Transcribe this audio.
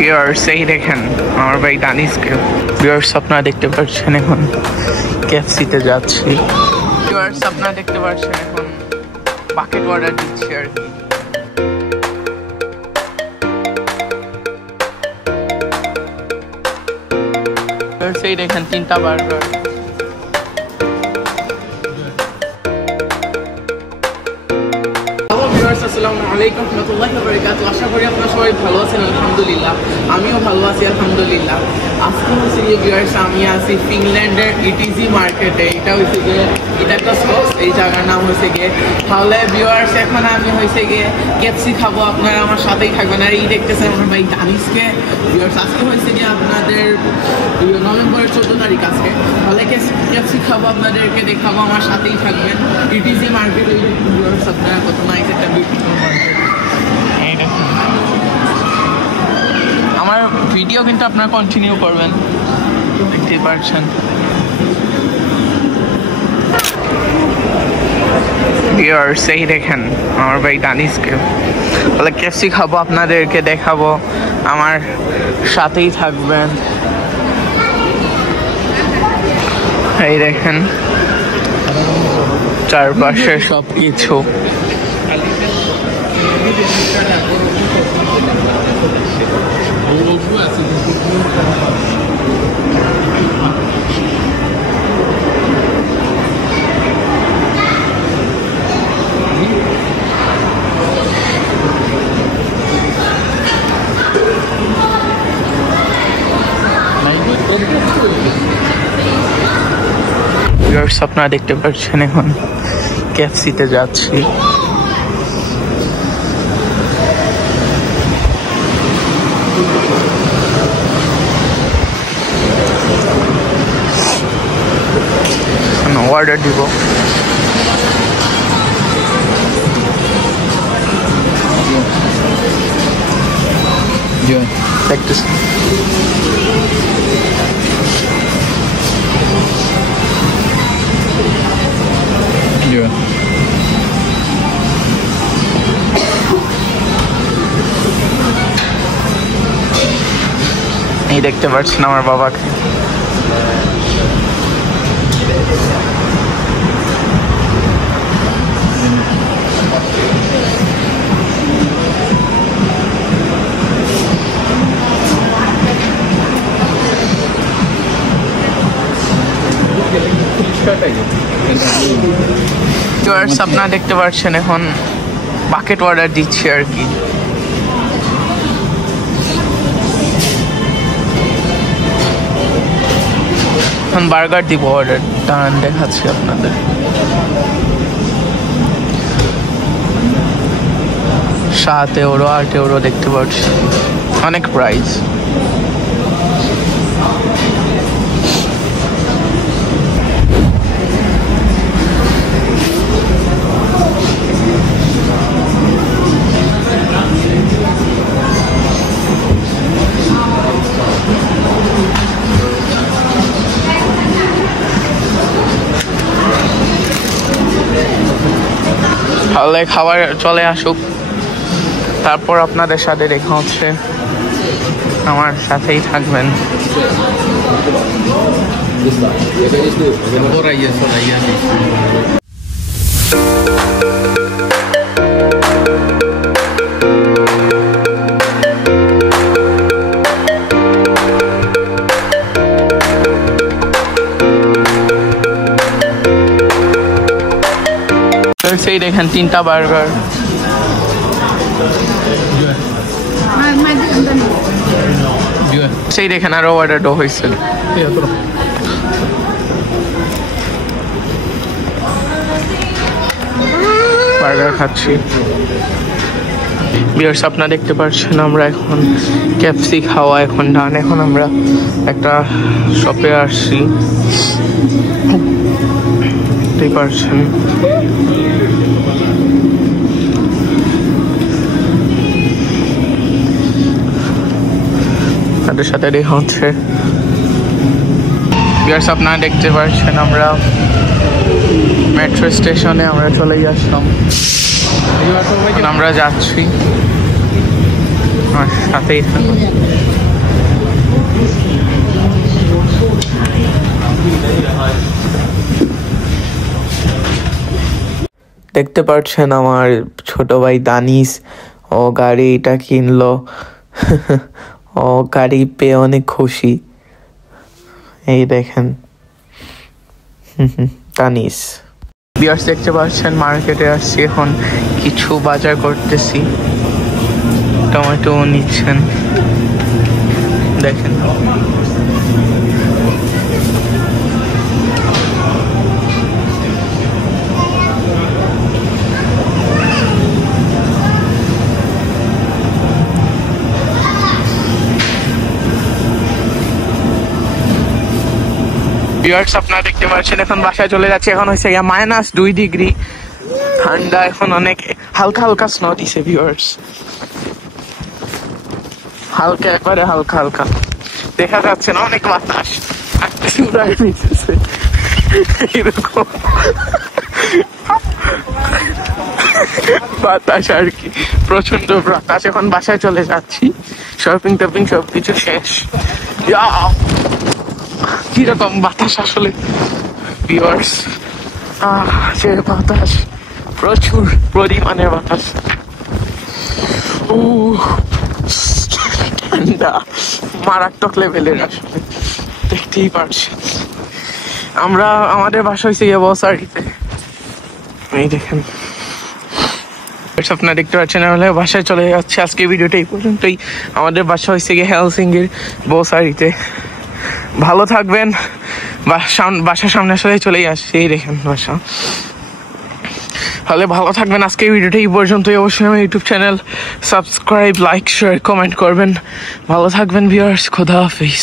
ভিউয়ার্স এই দেখেন আমার ভাই দানিশকে। ভিউয়ার্স আপনারা দেখতে পাচ্ছেন এখন কেএফসিতে যাচ্ছি। ভিউয়ার্স আপনারা দেখতে পাচ্ছেন এখন বাকেট অর্ডার দিচ্ছি আর কি। এই দেখেন 3টা বার্গার। আসসালামু আলাইকুম ওয়া রাহমাতুল্লাহি ওয়া বারাকাতুহু। আশা করি আপনারা সবাই ভালো আছেন, আলহামদুলিল্লাহ। আমিও ভালো আছি, আলহামদুলিল্লাহ। আজকে হচ্ছে গিয়ে ভিউয়ার্স আমি আছি ফিনল্যান্ডের ইটিজি মার্কেটে। এটা হচ্ছে গিয়ে এটা একটা শপ, এই জায়গার নাম হচ্ছে গিয়ে। তাহলে ভিউয়ার্স এখন আমি হচ্ছে গিয়ে কেএফসি খাবো, আপনারা আমার সাথেই থাকবেন। আর এই দেখতেছেন আমার ভাই দানিশকে। ভিউয়ার্স আজকে হচ্ছে গিয়ে আপনাদের নভেম্বরের 14 তারিখ আজকে। তাহলে কেএফসি খাবো, আপনাদেরকে দেখাবো, আমার সাথেই থাকবেন। ইটিজি মার্কেটে ভিউয়ার্স আপনারা কত নাইস একটা আমার ভিডিও কিন্তু আপনারা কন্টিনিউ করবেন, দেখতে পাচ্ছেন। ভিউয়ার্স এই দেখেন আমার ভাই দানিশকে। তাহলে কেএফসি খাবো, আপনাদেরকে দেখাবো, আমার সাথেই থাকবেন। এই দেখেন চারপাশে সব কিছু। আপনারা দেখতে পাচ্ছেন এখন কেএফসিতে যাচ্ছি। অর্ডার দিব। দেখতেছি এই দেখতে পাচ্ছেন আমার বাবাকে। আপনারা দেখতে পাচ্ছেন এখন বাকেট অর্ডার দিচ্ছি আর কি। এখন বার্গার দিব অর্ডার, দাঁড়ান দেখাচ্ছি আপনাদের। 7 ইউরো 8 ইউরো দেখতে পাচ্ছি, অনেক প্রাইস। তাহলে খাবার চলে আসুক, তারপর আপনাদের সাথে দেখা হচ্ছে, আমার সাথেই থাকবেন। সেই দেখেন 3টা বার্গার। সেই দেখেন আরো অর্ডারটা হয়েছে। বার্গার খাচ্ছি। ভিউয়ার্স আপনারা দেখতে পাচ্ছেন আমরা এখন কেএফসি খাওয়া এখন ডান। এখন আমরা একটা শপে আসছি, দেখতেই পাচ্ছেন। তাদের সাথে দেখা হচ্ছে। ভিউয়ার্স আপনারা দেখতে পাচ্ছেন আমরা মেট্রো স্টেশনে আমরা চলে আসলাম। আমরা যাচ্ছি, আমার সাথেই থাকুন। দেখতে পাচ্ছেন আমার ছোট ভাই দানিশ ও গাড়িটা কিনলো। ও গাড়ি পেয়ে অনেক খুশি। এই দেখেন দানিশ। ভিউয়ার্স দেখতে পাচ্ছেন মার্কেটে আসছি, এখন কিছু বাজার করতেছি। টমেটো নিচ্ছেন, দেখেন। ভিউয়ার্স আপনারা দেখতে পাচ্ছেন এখন বাসায় চলে যাচ্ছে। এখন হয়েছে -2 ডিগ্রি ঠান্ডা, এখন অনেক হালকা হালকা স্নো দিছে ভিউয়ার্স, হালকা একবারে হালকা হালকা দেখা যাচ্ছে না, অনেক বাতাস এরকম বাতাস আর কি, প্রচন্ড বাতাস। এখন বাসায় চলে যাচ্ছি, শপিং টপিং সবকিছু শেষ। কিরকম বাতাস আসলে ভিউয়ার্স, যে বাতাস, প্রচুর পরিমাণে বাতাস, ঠান্ডা মারাত্মক লেভেলের আসলে, দেখতেই পারছি। আমরা আমাদের বাসা হয়েছে বসারিতে, এই দেখেন। আপনারা দেখতে পাচ্ছেন হলে বাসায় চলে যাচ্ছে। আজকে ভিডিওটা এই পর্যন্তই। আমাদের বাসা হয়েছে গিয়ে হেলসিঙ্কির বসারিতে। ভালো থাকবেন। বাসার সামনে আসলে চলেই আসছে, এই দেখেন বাসা। তাহলে ভালো থাকবেন। আজকে ভিডিওটা এই পর্যন্তই। অবশ্যই আমার YouTube channel subscribe, like, share, comment করবেন। ভালো থাকবেন ভিউয়ার্স, খোদা হাফেজ।